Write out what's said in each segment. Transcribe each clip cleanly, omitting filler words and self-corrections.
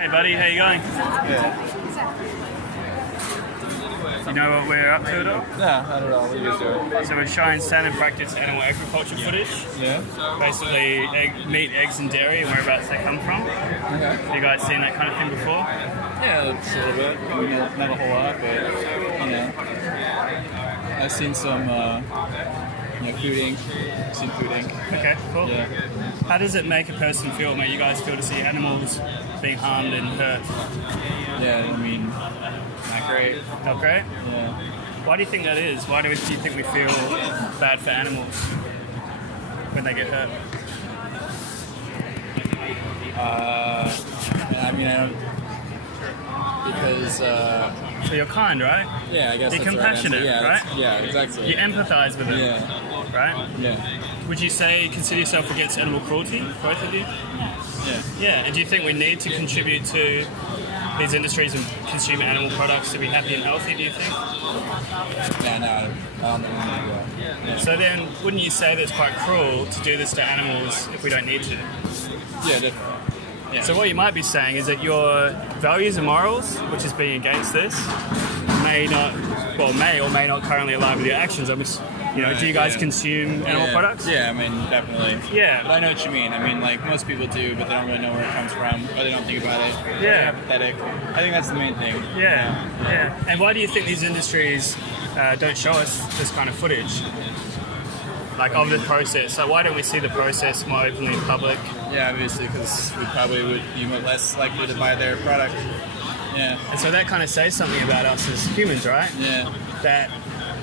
Hey buddy, how you going? Yeah. You know what we're up to at all? No, not at all. What are you guys doing? So we're showing standard practice animal agriculture footage. Yeah. Basically meat, eggs and dairy and whereabouts they come from. Okay. Have you guys seen that kind of thing before? Yeah, it's a little bit. I mean, not a whole lot, but you know, I've seen some, Food Inc. Seen Food Inc. Okay, cool. Yeah. How does it make a person feel, make you guys feel to see animals being harmed and hurt? Yeah, I mean, not great. Not great? Yeah. Why do you think that is? Why do you think we feel bad for animals when they get hurt? I mean, I don't. Because. So you're kind, right? Yeah, I guess. You're that's compassionate, right? right? Yeah, exactly. You empathise with them, Yeah. right? Yeah. Would you consider yourself against animal cruelty, both of you? Yeah. Yeah, and do you think we need to contribute to these industries and consume animal products to be happy and healthy, do you think? Yeah, no, I don't think we need to do that. Yeah. So then, wouldn't you say that it's quite cruel to do this to animals if we don't need to? Yeah, definitely. Yeah. So what you might be saying is that your values and morals, which is being against this, may or may not currently align with your actions. Do you guys consume animal products? Yeah, I mean, definitely. Yeah. But I know what you mean. I mean, like, most people do, but they don't really know where it comes from, or they don't think about it. Yeah. They're apathetic. I think that's the main thing. Yeah. And why do you think these industries don't show us this kind of footage? Like, of the process. So why don't we see the process more openly in public? Yeah, obviously, because we probably would be less likely to buy their product. Yeah. And so that kind of says something about us as humans, right? Yeah. That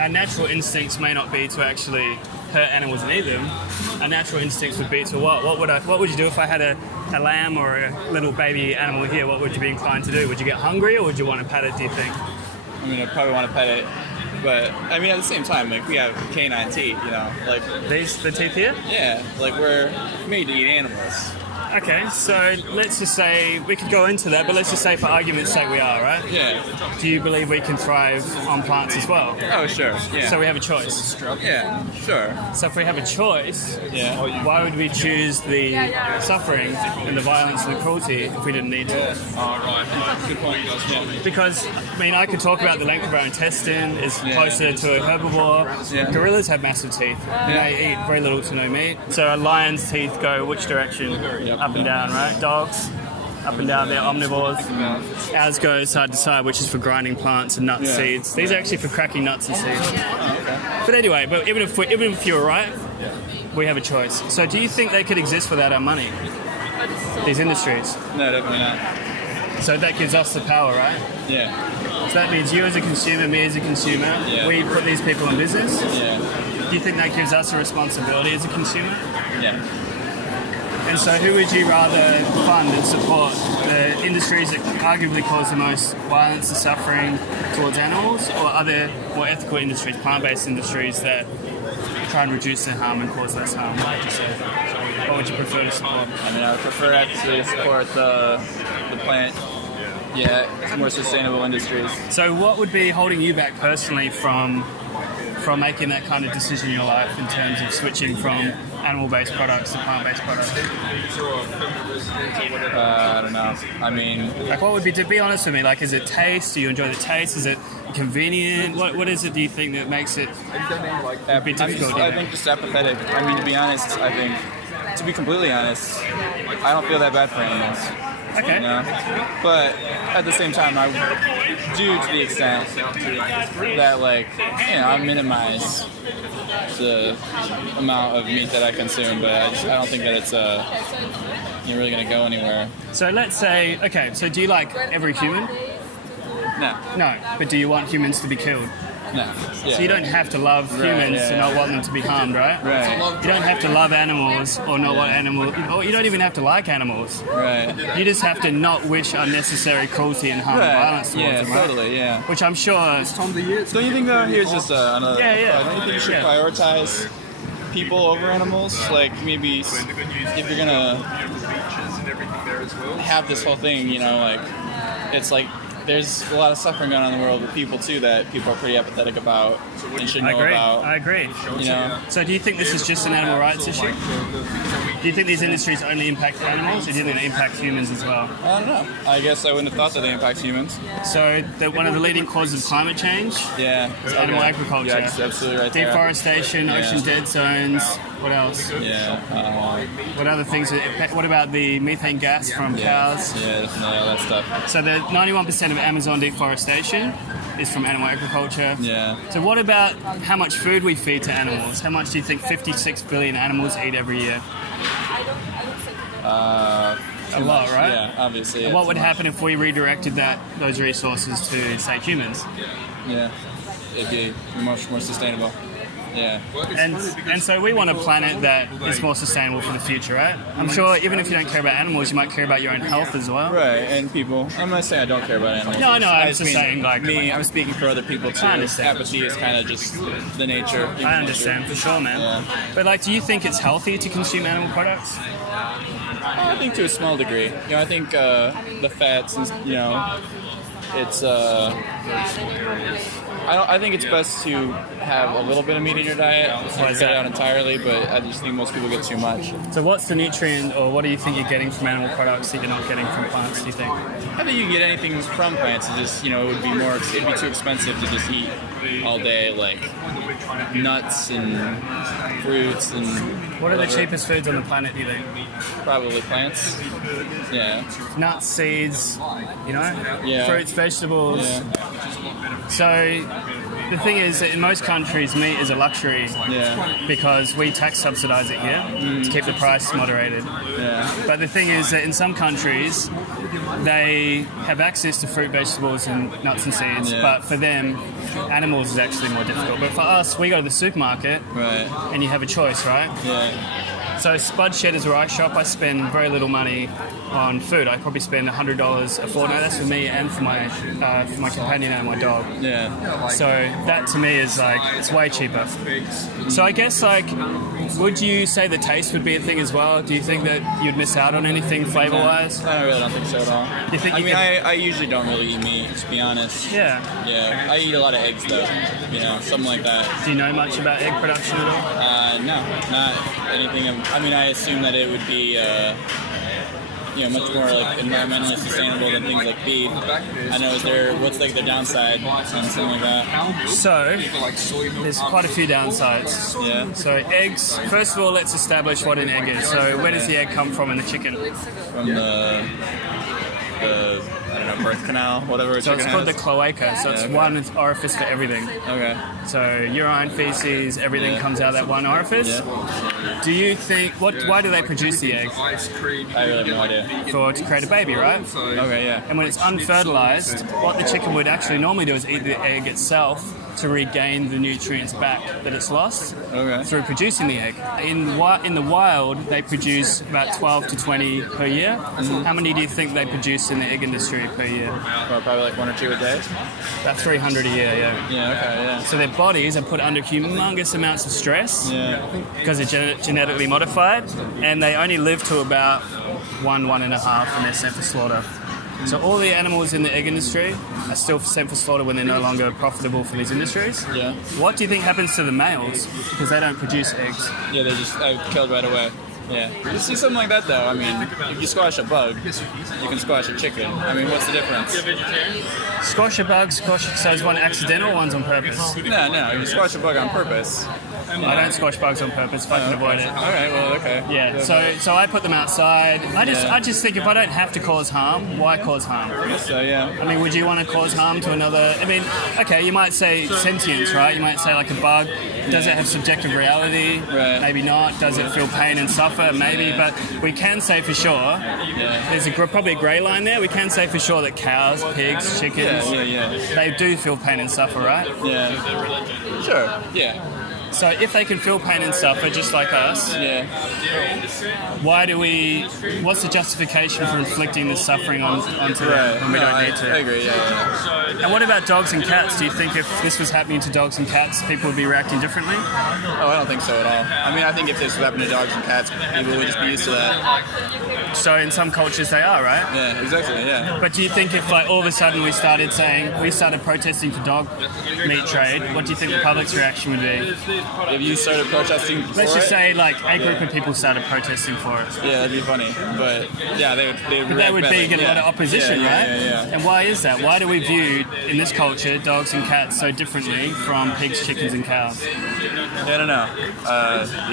our natural instincts may not be to actually hurt animals and eat them. Our natural instincts would be to what? What would you do if I had a lamb or a little baby animal here? What would you be inclined to do? Would you get hungry or would you want to pet it, do you think? I mean, I'd probably want to pet it. But, I mean, at the same time, like, we have canine teeth, like... The teeth here? Yeah, like, we're made to eat animals. Okay, so let's just say, we could go into that, but let's just say for argument's sake we are, right? Yeah. Do you believe we can thrive on plants as well? Oh, sure, yeah. So we have a choice? Yeah, sure. So if we have a choice, yeah. Why would we choose the suffering and the violence and the cruelty if we didn't need to? Good point. Yeah. Because, I could talk about the length of our intestine is closer to a herbivore. Yeah. Gorillas have massive teeth. They eat very little to no meat. So a lion's teeth go which direction? Yep. Up and down, right? Dogs, up and down, they're omnivores. Ours go side to side, which is for grinding plants and nuts, seeds. These are actually for cracking nuts and seeds. But anyway, even if you're right, we have a choice. So do you think they could exist without our money? These industries? No, definitely not. So that gives us the power, right? Yeah. So that means you as a consumer, me as a consumer, we put these people in business. Yeah. Do you think that gives us a responsibility as a consumer? Yeah. And so who would you rather fund and support? The industries that arguably cause the most violence and suffering towards animals, or other more ethical industries, plant-based industries that try and reduce their harm and cause less harm? What would you say? What would you prefer to support? I mean, I would prefer to support the plant, more sustainable industries. So what would be holding you back personally from making that kind of decision in your life in terms of switching from animal-based products to plant-based products? I don't know. I mean... Like, what would be, to be honest with me, like, is it taste? Do you enjoy the taste? Is it convenient? What is it, do you think, that makes it a bit difficult? I think just apathetic. I mean, to be honest, to be completely honest, I don't feel that bad for animals. Okay. You know? But at the same time, I do to the extent that, I minimize the amount of meat that I consume, but I don't think that it's really going to go anywhere. So let's say, so do you like every human? No. No, but do you want humans to be killed? No. Yeah. So you don't have to love humans to not want them to be harmed, right? Right. You don't have to love animals or not want animals, or you don't even have to like animals. Right. You just have to not wish unnecessary cruelty and harm and violence towards them, right? Totally, yeah. Which I'm sure... Don't you think that here's just another... Yeah. Don't you think you should prioritize people over animals? Like, maybe if you're gonna have this whole thing, it's like there's a lot of suffering going on in the world with people too that people are pretty apathetic about and should know about. I agree. You know? So do you think this is just an animal rights issue? Do you think these industries only impact animals, or do you think they impact humans as well? I don't know. I guess I wouldn't have thought that they impact humans. So one of the leading causes of climate change is animal agriculture. Yeah, that's absolutely right there. Deforestation, ocean dead zones. What else? Yeah. What other things? What about the methane gas from cows? Yeah, definitely all that stuff. So the 91% of Amazon deforestation is from animal agriculture. Yeah. So what about how much food we feed to animals? How much do you think 56 billion animals eat every year? A lot, right? Yeah, obviously. And what would happen if we redirected those resources to, say, humans? Yeah, it'd be much more sustainable. Yeah. And so we want a planet that is more sustainable for the future, right? I'm sure even if you don't care about animals, you might care about your own health as well. Right, and people. I'm not saying I don't care about animals. No, I'm just mean, saying, like... Me, I'm speaking for other people too. I understand. Apathy is kind of just the nature. I understand, for sure, man. Yeah. But, like, do you think it's healthy to consume animal products? I think to a small degree. You know, I think the fats, and, you know, it's... I think it's best to have a little bit of meat in your diet. Cut it out entirely, but I just think most people get too much. So what's the nutrient, or what do you think you're getting from animal products that you're not getting from plants, do you think? I think you can get anything from plants. It just, you know, it'd be too expensive to just eat all day, like nuts and fruits and... What are the cheapest foods on the planet, do you think? Probably plants. Yeah. Nuts, seeds, you know? Yeah. Fruits, vegetables. Yeah. So the thing is that in most countries, meat is a luxury. Yeah. Because we tax subsidize it here to keep the price moderated. Yeah. But the thing is that in some countries, they have access to fruit, vegetables, and nuts and seeds. Yeah. But for them, animals is actually more difficult. But for us, we go to the supermarket, Right. and you have a choice, right? Yeah. So Spud Shed is where I shop. I spend very little money on food. I probably spend $100 a fortnight. That's for me and for my companion and my dog. Yeah. So that to me is like, it's way cheaper. So I guess, like, would you say the taste would be a thing as well? Do you think that you'd miss out on anything flavor-wise? I really don't think so at all. You think I usually don't really eat meat, to be honest. Yeah. Yeah. I eat a lot of eggs though. You know, something like that. Do you know much about egg production at all? No, not anything. I mean, I assume that it would be, you know, much more like environmentally sustainable than things like beef. I know, what's like the downside on something like that? So, there's quite a few downsides. Yeah. So eggs, first of all, let's establish what an egg is. So where does the egg come from in the chicken? From the I don't know, birth canal, whatever. So it's called the cloaca. So it's one orifice for everything. Okay. So urine, feces, everything comes out of that one orifice. Yeah. Do you think why do they produce the egg? I really have no idea. To create a baby, right? Okay, yeah. And when it's unfertilized, what the chicken would actually normally do is eat the egg itself to regain the nutrients back that it's lost through producing the egg. In the wild, they produce about 12 to 20 per year. Mm-hmm. How many do you think they produce in the egg industry per year? Well, probably like 1 or 2 a day. About 300 a year, yeah. Yeah, okay, yeah. So their bodies are put under humongous amounts of stress because they're genetically modified, and they only live to about 1.5 when they're sent for slaughter. So all the animals in the egg industry are still sent for slaughter when they're no longer profitable for these industries. Yeah. What do you think happens to the males? Because they don't produce eggs. Yeah, they just killed right away. Yeah. You see something like that though. I mean, if you squash a bug, you can squash a chicken. I mean, what's the difference? Squash a bug, so is one accidental, one's on purpose? No. You squash a bug on purpose. I don't squash bugs on purpose if I can avoid it. Alright, well, okay. Yeah, so I put them outside. I just think if I don't have to cause harm, why cause harm? So, yeah. I mean, would you want to cause harm to another? I mean, okay, you might say sentience, right? You might say like a bug. Does it have subjective reality? Right. Maybe not. Does it feel pain and suffer? Maybe. But we can say for sure, there's probably a grey line there. We can say for sure that cows, pigs, chickens, they do feel pain and suffer, right? Yeah. Sure. Yeah. So if they can feel pain and suffer just like us, what's the justification for inflicting this suffering onto them when we don't need to? I agree, yeah. And what about dogs and cats? Do you think if this was happening to dogs and cats, people would be reacting differently? Oh, I don't think so at all. I mean, I think if this was happening to dogs and cats, people would just be used to that. So in some cultures they are, right? Yeah, exactly. Yeah. But do you think if like all of a sudden we started protesting for dog meat trade, what do you think the public's reaction would be? If you started protesting, Let's for just it, say like a group of people started protesting for it. yeah, that'd be funny. But yeah, they would. But that would badly. get a lot of opposition, right? Yeah. And why is that? Why do we view in this culture dogs and cats so differently from pigs, chickens, and cows? Yeah, I don't know.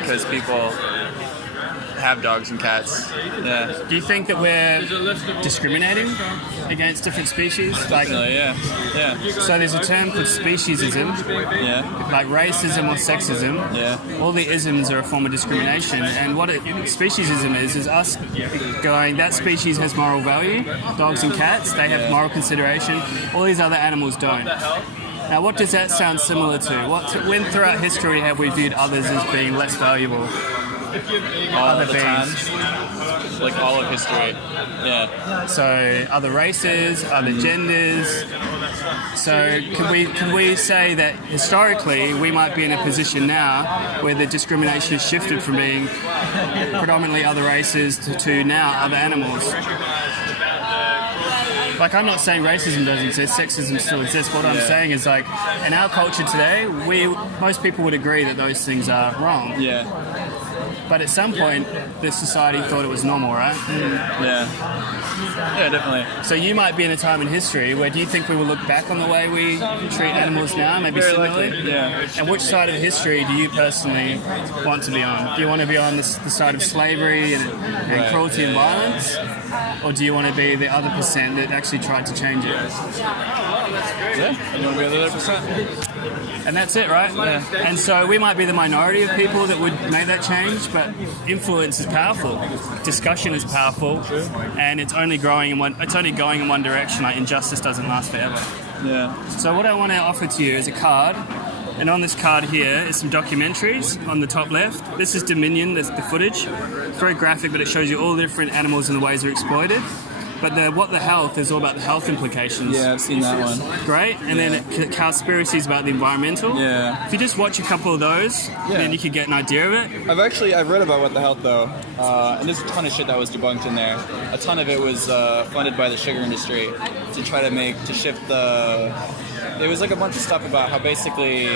Because people have dogs and cats. Yeah. Do you think that we're discriminating against different species? Like, Definitely, yeah. so there's a term called speciesism, Yeah. like racism or sexism. Yeah. All the isms are a form of discrimination, and what speciesism is us going, that species has moral value. Dogs and cats, they have moral consideration. All these other animals don't. Now, what does that sound similar to? When throughout history have we viewed others as being less valuable? All Other the beings. time. Like all of history. Yeah. So other races, other genders. So can we say that historically we might be in a position now where the discrimination has shifted from being predominantly other races to now other animals? Like, I'm not saying racism doesn't exist, sexism still exists. What I'm saying is, like, in our culture today, most people would agree that those things are wrong. Yeah. But at some point, the society thought it was normal, right? Yeah. Yeah, definitely. So you might be in a time in history where do you think we will look back on the way we treat animals now, maybe Very similarly? likely, yeah. And which side of history do you personally want to be on? Do you want to be on the side of slavery and Right, cruelty and violence? Or do you want to be the other percent that actually tried to change it? Yeah. You want to be the other percent? And that's it, right? Yeah. And so we might be the minority of people that would make that change, but influence is powerful, discussion is powerful, and it's only going in one direction. Like, injustice doesn't last forever. Yeah. So what I want to offer to you is a card, and on this card here is some documentaries on the top left. This is Dominion, the footage. It's very graphic, but it shows you all the different animals and the ways they're exploited. But What the Health is all about the health implications. Yeah, I've seen that one. Great. And then Cowspiracy about the environmental. Yeah. If you just watch a couple of those, then you could get an idea of it. I've read about What the Health though, and there's a ton of shit that was debunked in there. A ton of it was funded by the sugar industry to try to shift the. There was like a bunch of stuff about how basically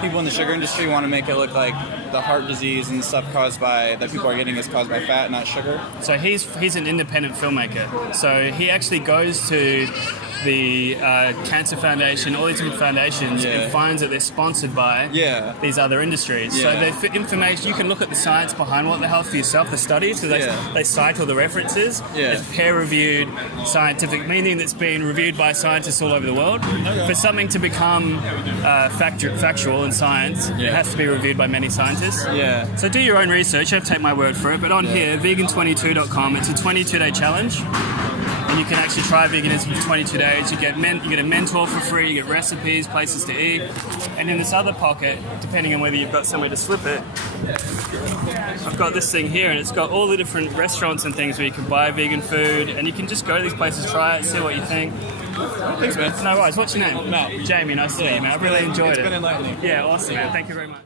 people in the sugar industry want to make it look like the heart disease and stuff that people are getting is caused by fat, not sugar. So he's an independent filmmaker. So he actually goes to the Cancer Foundation, all these different foundations, and finds that they're sponsored by these other industries. Yeah. So the information, you can look at the science behind What the Health for yourself, the studies, so they cite all the references. Yeah. It's peer-reviewed scientific, meaning that's been reviewed by scientists all over the world. For something to become factual in science, it has to be reviewed by many scientists. Yeah. So do your own research, you have to take my word for it, but on here, vegan22.com, it's a 22-day challenge. And you can actually try veganism for 22 days. You get a mentor for free, you get recipes, places to eat. And in this other pocket, depending on whether you've got somewhere to slip it, I've got this thing here, and it's got all the different restaurants and things where you can buy vegan food, and you can just go to these places, try it, see what you think. Thanks, man. No worries. What's your name? Matt. Jamie, nice to meet you, man. I've really enjoyed it. It's been enlightening. Yeah, awesome, man. Thank you very much.